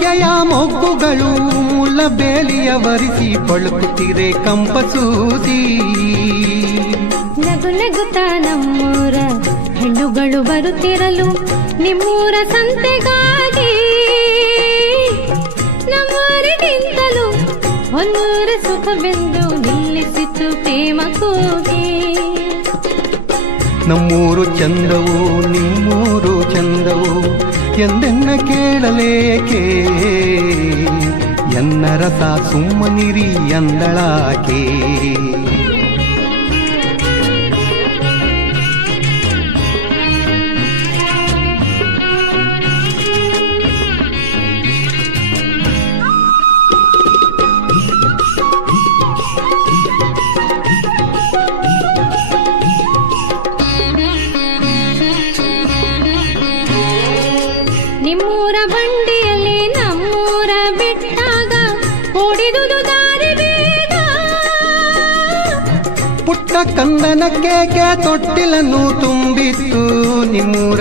ಮಲ್ಲಿಗೆಯ ಮೊಗ್ಗುಗಳು ಮುಲ್ಲ ಬೇಲಿಯ ವರಿಸಿ ಪಳುಕುತ್ತಿರೆ ಕಂಪಸೂಸಿ. ನಗು ನಗುತ್ತಾ ನಮ್ಮೂರ ಹೆಣ್ಣುಗಳು ಬರುತ್ತಿರಲು ನಿಮ್ಮೂರ ಸಂತೆಗಾಗಿ. ನಮ್ಮೂರಿಗಿಂತಲೂ ಹೊನ್ನೂರ ಸುಖವೆಂದು ನಿಲ್ಲಿಸಿತು ಪ್ರೇಮ ಕೂಗಿ. ನಮ್ಮೂರು ಚಂದವು ನಿಮ್ಮೂರು ಚಂದವು ಎಂದೆನ್ನ ಕೇಳಲೇಕೆ, ಎನ್ನ ರಸ ಸುಮ್ಮನಿರಿ ಎಂದಳಾಕೆ. ನಿಮ್ಮೂರ ಬಂಡಿಯಲ್ಲಿ ನಮ್ಮೂರ ಬಿಟ್ಟಾಗ ಓಡಿದುದು ದಾರಿ ಬೇಗ. ಪುಟ್ಟ ಕಂದನ ಕೇಕೆ ತೊಟ್ಟಿಲನ್ನು ತುಂಬಿತ್ತು ನಿಮ್ಮೂರ